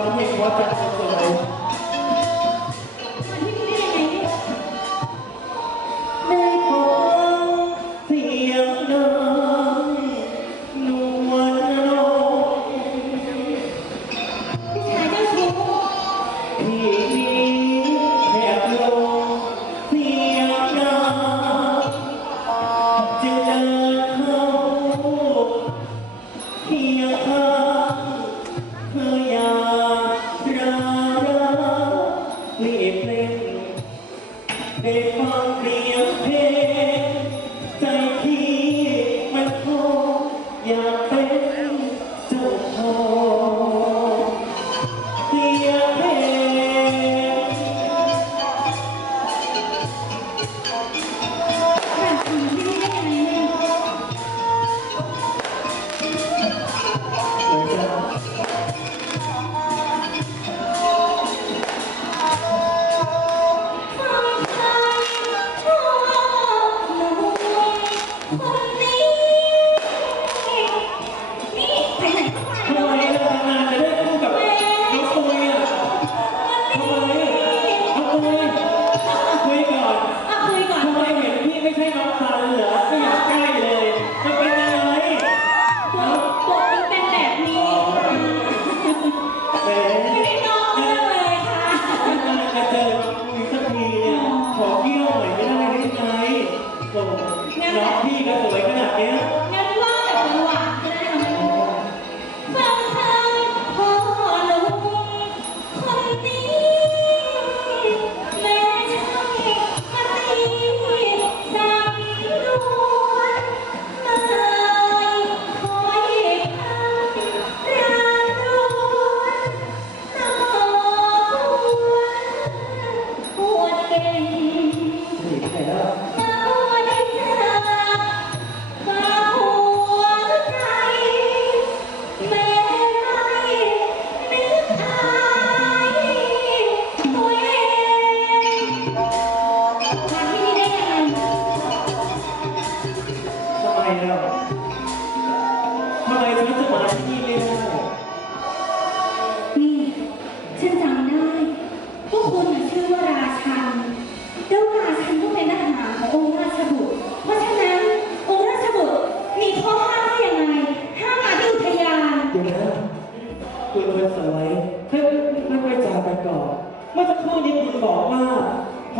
ร้อง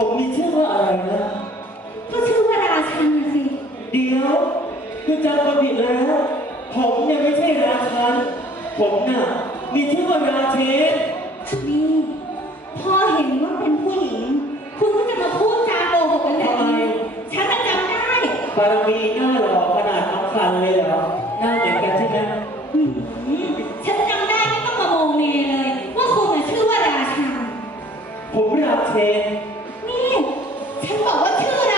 ผมมีชื่อว่าอะไรนะ ก็ชื่อว่าราชันสิ เดี๋ยวคุณจำผิดแล้ว ผมเนี่ยไม่ใช่ราชัน ผมน่ะมีชื่อว่าราเชนนี่ พอเห็นว่าเป็นผู้หญิง คุณก็จะมาพูดจาโกหกกันแบบนี้ฉันจำได้บารมีหน้าหล่อขนาดน้องฟันเลยเหรอ หน้าเหมือนกันใช่ไหมอื้ฉันจำได้ไม่ต้องมาโมเมเลย ว่าคุณน่ะชื่อว่าราชัน ผมราเชน 宝宝听了